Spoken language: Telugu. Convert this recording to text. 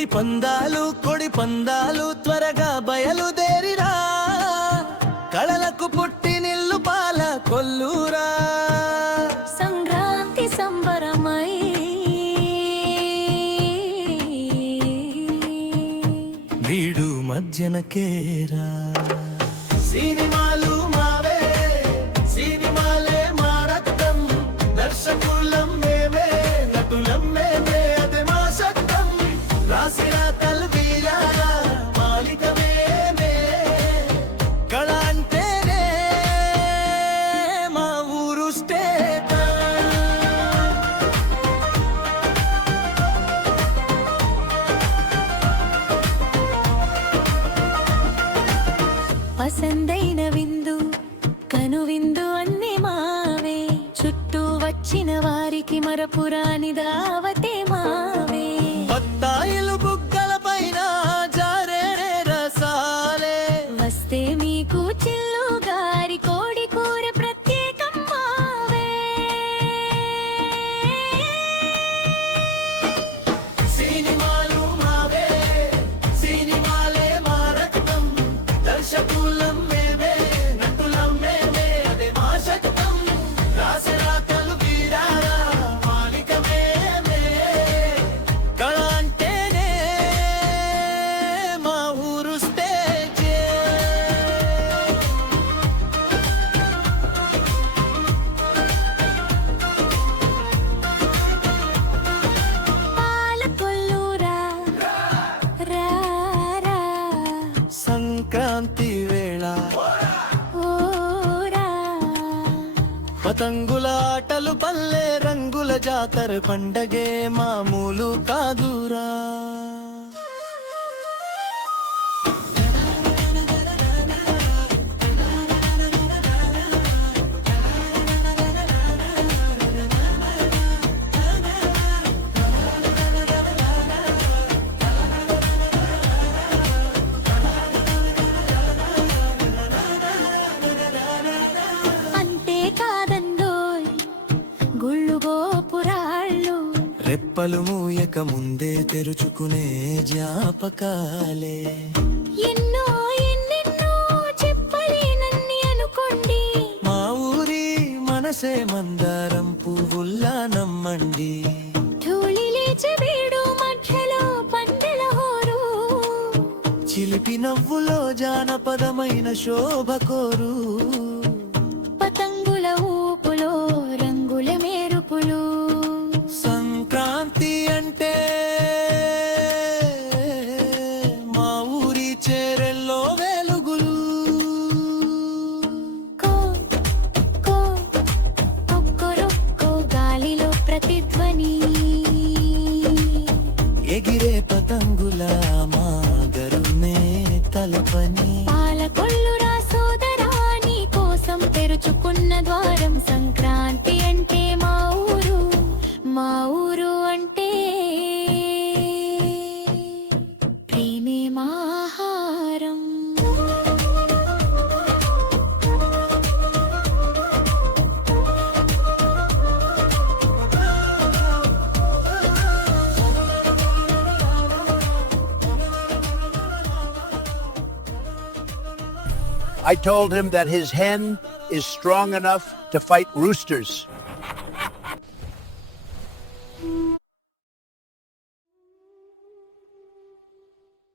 కొడి పందాలు త్వరగా బయలుదేరిరా, కళలకు పుట్టినిల్లు పాల కొల్లూరా. సంక్రాంతి సంబరమై వీడు మధ్యనకేరా. సినిమాలు మావే, సినిమాలే మా రక్తం, దర్శకులం మేమే, నటులం మేమే, అది మా సత్తం. రాసిన తల్వీరా మాలిక మేమే, కళ అంటేనే మా ఊరు స్టేట్. పసందైన విందు కనువిందు అన్ని మావే, చుట్టూ వచ్చిన వారికి మరపురాని దావతే మావే. బత్తాయిలు బుగ్గల పైన జారే రసాలే, వస్తే మీకు చిల్లు గారి కోడి కూర ప్రత్యేకం మావే. సినిమాలు మావే, సినిమాలే మా రక్తం, దర్శకులం మేమే, నటులం మేమే, అదే మా శక్తం. రాసిన తల్వీరా మాలిక మేమే, కళ అంటేనే మా ఊరు స్టేజే. పాలకొల్లురా రా రా, సంక్రాంతి వేళ ఓరా, పతంగుల ఆటలు పల్లె రంగుల జాతర పండగే మామూలు కాదురా. అంతే కాదండోయ్ గుళ్ళు గోపురాళ్ళు, రెప్పలు మూయక ముందే తెరుచుకునే జ్ఞాపకాలే. ఎన్నో ఎన్నెన్నో చెప్పలేనన్ని అనుకోండి. మా ఊరి మనసే మందారం పువ్వుల్లా నమ్మండి. ధూళి లేచే వీడు మధ్యలో పందెల హోరు, చిలిపి నవ్వులో జానపదమైన శోభ కోరు. పతంగుల ఊపులో రంగుల మెరుపులు, సంక్రాంతి అంటే మా ఊరి చేరెల్లో వెలుగులు. కో కో ఒక్కొరొక్కో గాలిలో ప్రతిధ్వని, ఎగిరే పతంగుల మా గరునే తలపని. పాలకొల్లురా సోదరా, నీ కోసం తెరుచుకున్న ద్వారం. సంక్రాంతి అంటే మా ఊరు అంటే ప్రేమే మాహారం. I told him that his hen is strong enough to fight roosters.